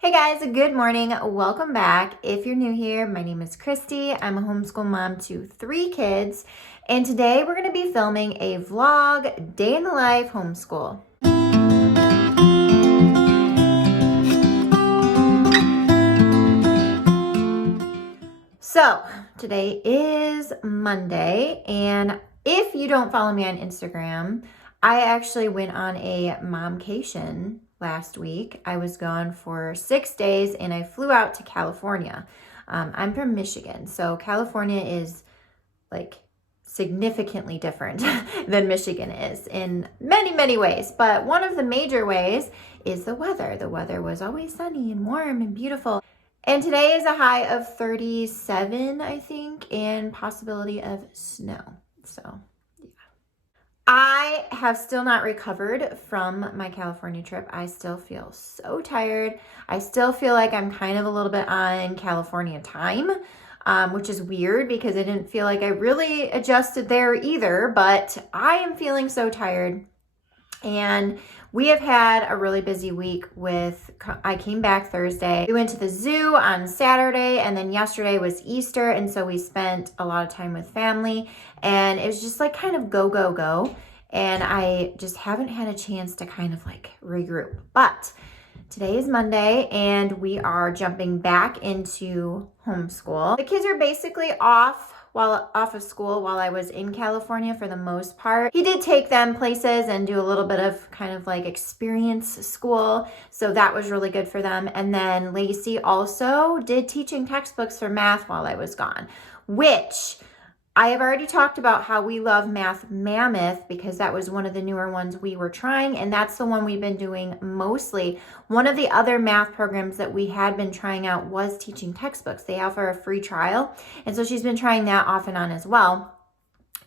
Hey guys, good morning. Welcome back. If you're new here, my name is Christy. I'm a homeschool mom to 3 kids, and today we're going to be filming a vlog, day in the life homeschool. So today is Monday, and if you don't follow me on Instagram, I actually went on a momcation last week. I was gone for 6 days and I flew out to California. I'm from Michigan, so California is like significantly different than Michigan is in many, many ways. But one of the major ways is the weather. The weather was always sunny and warm and beautiful. And today is a high of 37, I think, and possibility of snow. So I have still not recovered from my California trip. I still feel so tired. I still feel like I'm kind of a little bit on California time, which is weird because I didn't feel like I really adjusted there either, but I am feeling so tired. And we have had a really busy week I came back Thursday. We went to the zoo on Saturday, and then yesterday was Easter. And so we spent a lot of time with family, and it was just like kind of go, go, go. And I just haven't had a chance to kind of like regroup. But today is Monday, and we are jumping back into homeschool. The kids are basically off of school while I was in California for the most part. He did take them places and do a little bit of kind of like experience school. So that was really good for them. And then Lacey also did teaching textbooks for math while I was gone, which I have already talked about how we love Math Mammoth because that was one of the newer ones we were trying, and that's the one we've been doing mostly. One of the other math programs that we had been trying out was teaching textbooks. They offer a free trial, and so she's been trying that off and on as well.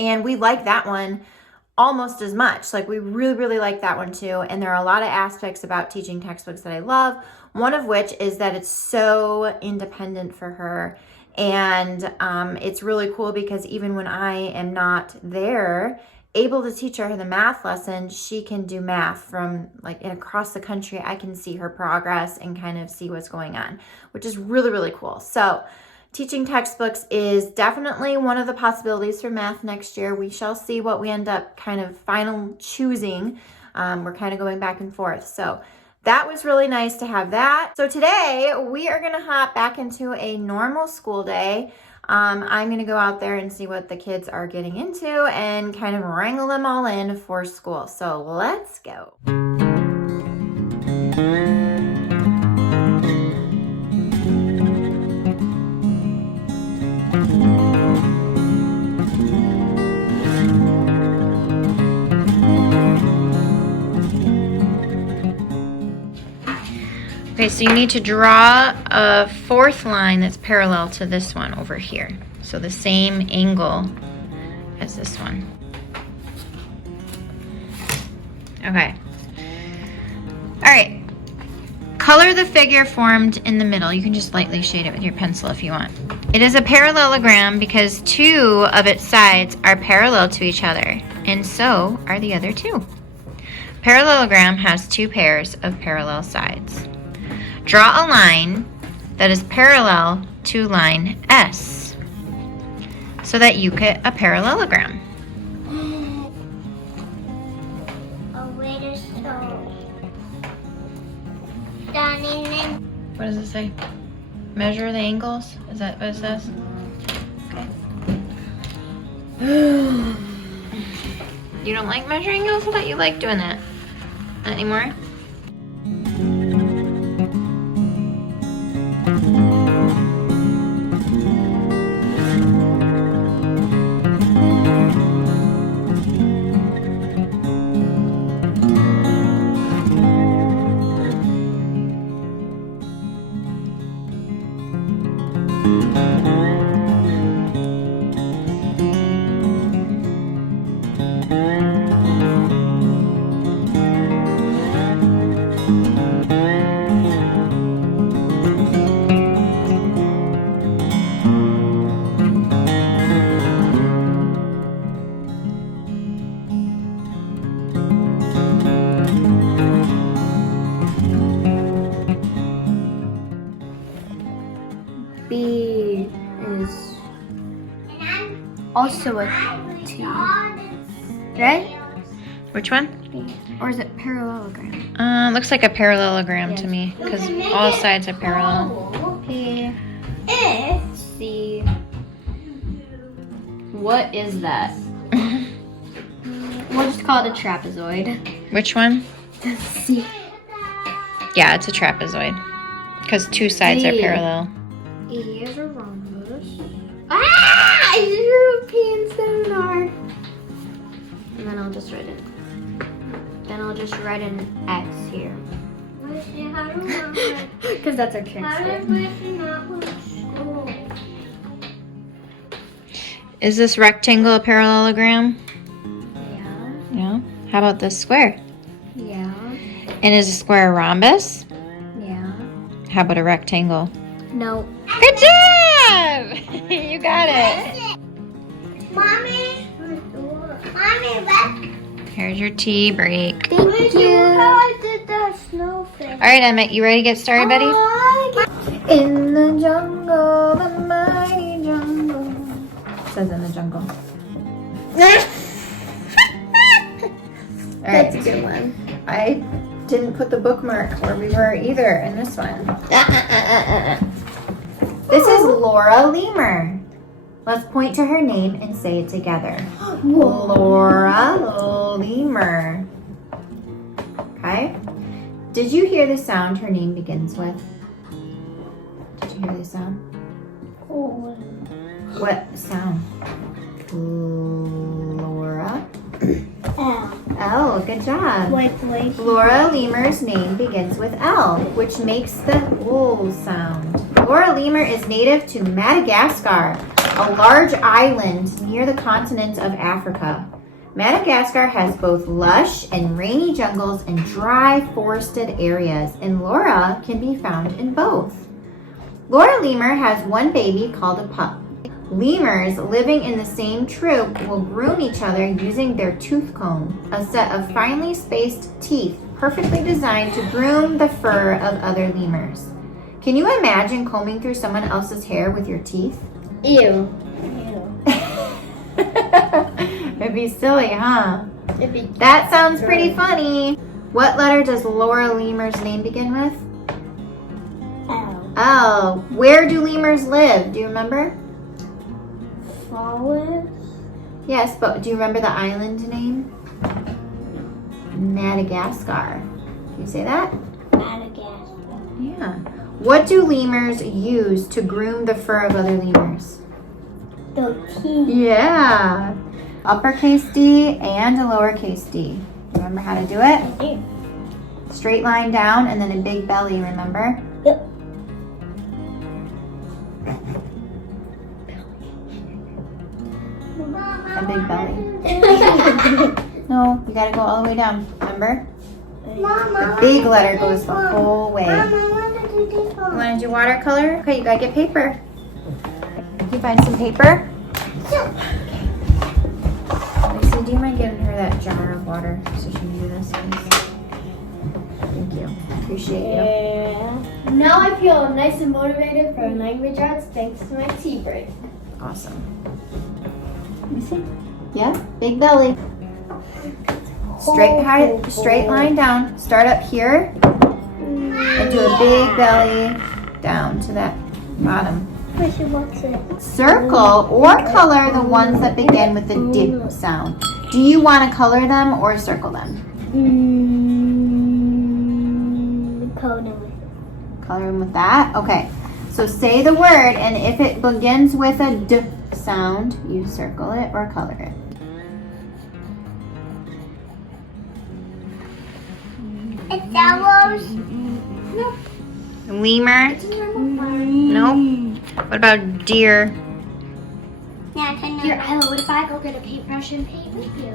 And we like that one almost as much. Like we really, really like that one too. And there are a lot of aspects about teaching textbooks that I love, one of which is that it's so independent for her. And it's really cool because even when I am not there, able to teach her the math lesson, she can do math from like across the country. I can see her progress and kind of see what's going on, which is really, really cool. So teaching textbooks is definitely one of the possibilities for math next year. We shall see what we end up kind of final choosing. We're kind of going back and forth. So that was really nice to have that. So today we are gonna hop back into a normal school day. I'm gonna go out there and see what the kids are getting into and kind of wrangle them all in for school. So let's go. Okay, so you need to draw a 4th line that's parallel to this one over here. So the same angle as this one. Okay. All right. Color the figure formed in the middle. You can just lightly shade it with your pencil if you want. It is a parallelogram because 2 of its sides are parallel to each other, and so are the other 2. Parallelogram has 2 pairs of parallel sides. Draw a line that is parallel to line S so that you get a parallelogram. What does it say? Measure the angles? Is that what it says? Okay. You don't like measuring angles? I thought you liked doing that. Not anymore? B is also a T, right? Which one? Or is it parallelogram? Looks like a parallelogram to Yes. me because all sides are parallel. P, C. What is that? We'll just call it a trapezoid. Which one? C. Yeah, it's a trapezoid because two sides are D. parallel. E is a rhombus. Ah! European seminar. And then I'll just write it. Then I'll just write an X here. Because that's our transfer. Is this rectangle a parallelogram? Yeah. Yeah. How about this square? Yeah. And is a square a rhombus? Yeah. How about a rectangle? No. Good job! You got it. Mommy, look. Here's your tea break. Thank you. I did that snowflake. All right, Emmett, you ready to get started, buddy? In the jungle, the mighty jungle. It says in the jungle. All That's a right. good one. I didn't put the bookmark where we were either in this one. This is Laura Lemur. Let's point to her name and say it together. Laura Lemur. Okay? Did you hear the sound her name begins with? Did you hear the sound? What sound? Laura. L. Good job. Wait. Laura Lemur's name begins with L, which makes the L sound. Laura Lemur is native to Madagascar, a large island near the continent of Africa. Madagascar has both lush and rainy jungles and dry forested areas, and Laura can be found in both. Laura Lemur has one baby called a pup. Lemurs living in the same troop will groom each other using their tooth comb, a set of finely spaced teeth perfectly designed to groom the fur of other lemurs. Can you imagine combing through someone else's hair with your teeth? Ew. It'd be silly, huh? It'd be That sounds pretty funny. What letter does Laura Lemur's name begin with? L. Oh, where do lemurs live? Do you remember? Forest. Yes, but do you remember the island name? Madagascar. Can you say that? Madagascar. Yeah. What do lemurs use to groom the fur of other lemurs? The key. Yeah. Uppercase D and a lowercase d. Remember how to do it? I do. Straight line down and then a big belly, remember? Yep. A big belly. No, you gotta go all the way down, remember? The big letter goes the whole way. You wanna do watercolor? Okay, you gotta get paper. Can you find some paper? Lisa, do you mind giving her that jar of water so she can do this, please? Thank you. Appreciate you. Yeah. Now I feel nice and motivated for language arts thanks to my tea break. Awesome. Let me see. Yeah, big belly. Straight line down. Start up here and do a big belly down to that bottom. She wants it. Circle or color the ones that begin with the dip sound. Do you want to color them or circle them? Coding. Color them with that? Okay. So say the word, and if it begins with a d sound, you circle it or color it. It's arrows. Nope. Lemur? Nope. What about deer? Here, Ella, what if I go get a paintbrush and paint with you?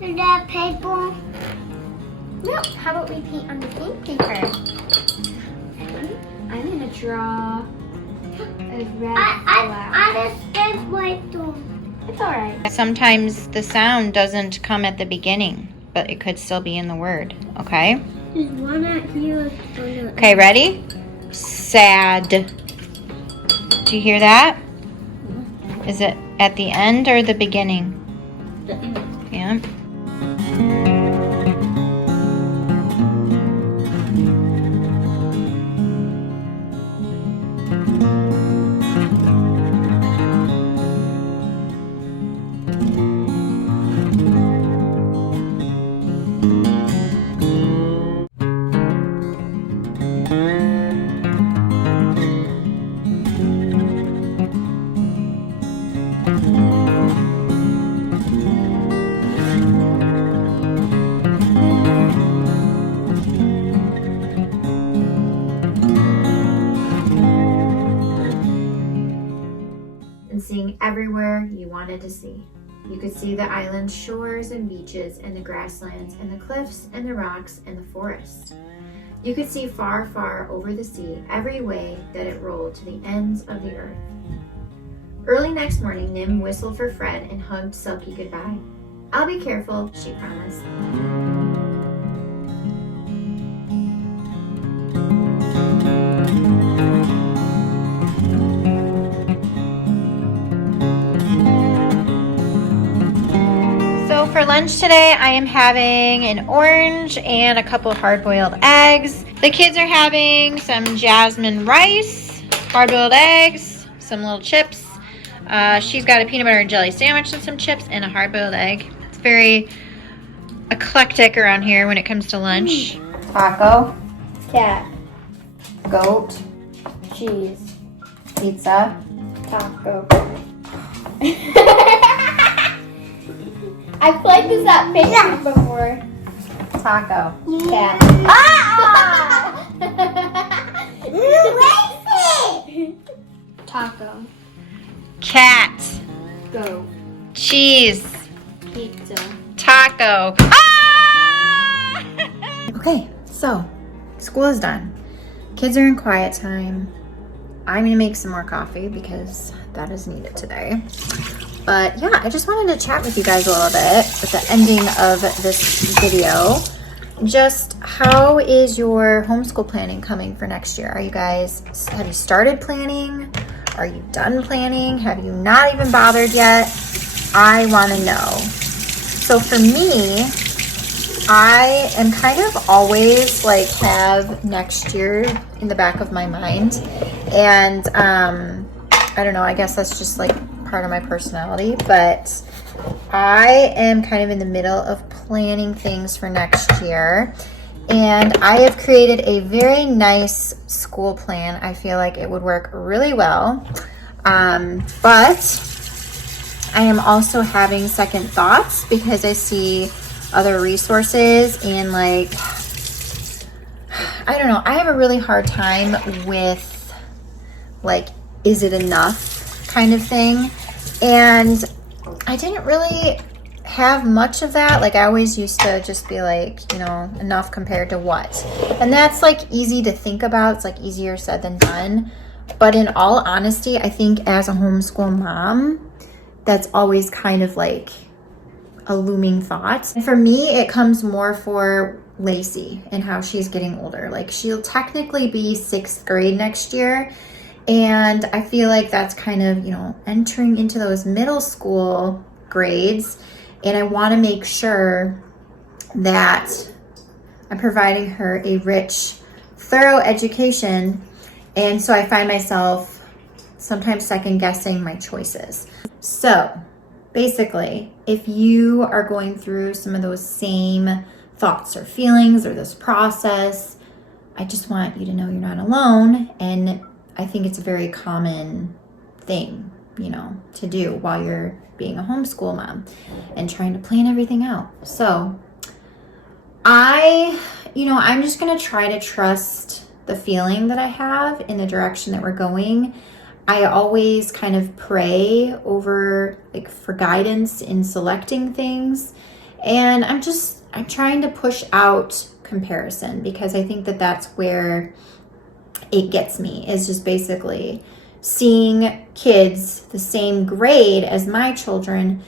Is that paper? No, how about we paint on the paint paper? I'm gonna draw a red flower. I just did white too. It's alright. Sometimes the sound doesn't come at the beginning, but it could still be in the word, okay? There's one out here. Okay, ready? Sad. Do you hear that? Is it at the end or the beginning? Yeah. And seeing everywhere you wanted to see. You could see the island's shores and beaches and the grasslands and the cliffs and the rocks and the forest. You could see far, far over the sea every way that it rolled to the ends of the earth. Early next morning, Nim whistled for Fred and hugged Silky goodbye. "I'll be careful," she promised. So for lunch today, I am having an orange and a couple of hard-boiled eggs. The kids are having some jasmine rice, hard-boiled eggs, some little chips. She's got a peanut butter and jelly sandwich and some chips and a hard-boiled egg. It's very eclectic around here when it comes to lunch. Taco, Cat. goat, Cheese. pizza, Taco. I played this at Facebook before. taco, Cat. Ah! Taco. cat, Go. cheese, Pizza. taco. Ah! Okay, so school is done. Kids are in quiet time. I'm gonna make some more coffee because that is needed today. But yeah, I just wanted to chat with you guys a little bit at the ending of this video. Just how is your homeschool planning coming for next year? Have you started planning? Are you done planning? Have you not even bothered yet? I want to know. So for me, I am kind of always like have next year in the back of my mind. And I don't know, I guess that's just like part of my personality, but I am kind of in the middle of planning things for next year. And I have created a very nice school plan. I feel like it would work really well. But I am also having second thoughts because I see other resources and like, I don't know, I have a really hard time with like, is it enough kind of thing. And I didn't really have much of that. Like I always used to just be like, you know, enough compared to what? And that's like easy to think about. It's like easier said than done. But in all honesty, I think as a homeschool mom, that's always kind of like a looming thought. And for me, it comes more for Lacey and how she's getting older. Like she'll technically be 6th grade next year. And I feel like that's kind of, you know, entering into those middle school grades. And I want to make sure that I'm providing her a rich, thorough education. And so I find myself sometimes second guessing my choices. So basically, if you are going through some of those same thoughts or feelings or this process, I just want you to know you're not alone. And I think it's a very common thing, you know, to do while you're being a homeschool mom and trying to plan everything out. So I'm just going to try to trust the feeling that I have in the direction that we're going. I always kind of pray over like for guidance in selecting things. And I'm trying to push out comparison because I think that that's where it gets me, is just basically seeing kids the same grade as my children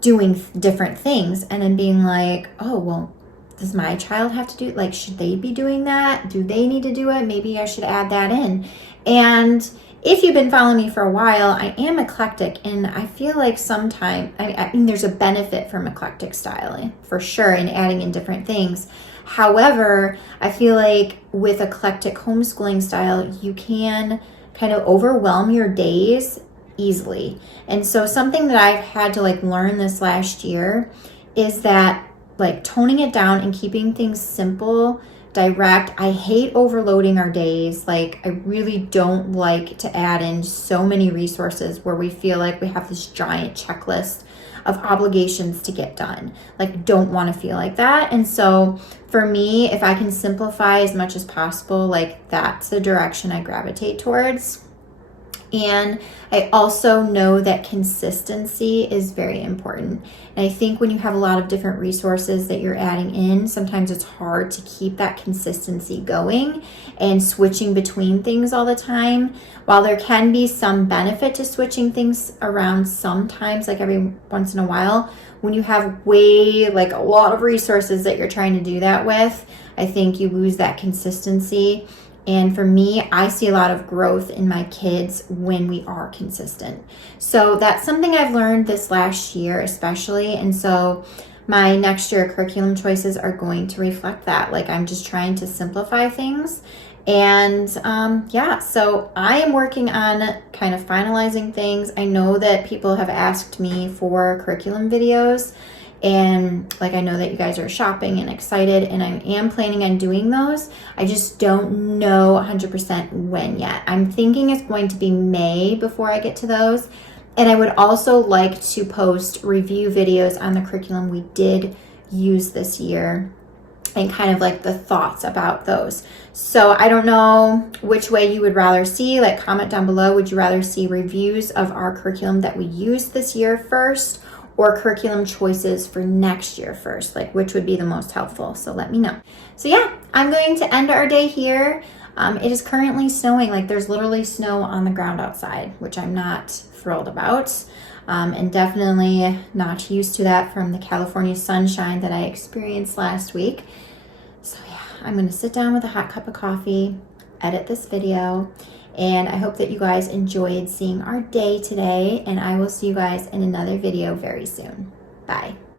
doing different things and then being like, oh, well, does my child have to do, like, should they be doing that? Do they need to do it? Maybe I should add that in. And if you've been following me for a while, I am eclectic, and I feel like sometimes, I mean, there's a benefit from eclectic styling for sure and adding in different things. However, I feel like with eclectic homeschooling style, you can kind of overwhelm your days easily. And so something that I've had to like learn this last year is that like toning it down and keeping things simple, direct. I hate overloading our days. Like, I really don't like to add in so many resources where we feel like we have this giant checklist of obligations to get done. Like, don't want to feel like that. And so for me, if I can simplify as much as possible, like that's the direction I gravitate towards. And I also know that consistency is very important. And I think when you have a lot of different resources that you're adding in, sometimes it's hard to keep that consistency going and switching between things all the time. While there can be some benefit to switching things around sometimes, like every once in a while, when you have like a lot of resources that you're trying to do that with, I think you lose that consistency. And for me, I see a lot of growth in my kids when we are consistent. So that's something I've learned this last year, especially. And so my next year curriculum choices are going to reflect that. Like, I'm just trying to simplify things. And so I am working on kind of finalizing things. I know that people have asked me for curriculum videos. And like, I know that you guys are shopping and excited, and I am planning on doing those. I just don't know 100% when yet. I'm thinking it's going to be May before I get to those. And I would also like to post review videos on the curriculum we did use this year and kind of like the thoughts about those. So I don't know which way you would rather see. Like, comment down below. Would you rather see reviews of our curriculum that we used this year first, or curriculum choices for next year first? Like, which would be the most helpful? So let me know. So yeah, I'm going to end our day here. It is currently snowing. Like, there's literally snow on the ground outside, which I'm not thrilled about. And definitely not used to that from the California sunshine that I experienced last week. So yeah, I'm gonna sit down with a hot cup of coffee, edit this video, and I hope that you guys enjoyed seeing our day today, and I will see you guys in another video very soon. Bye.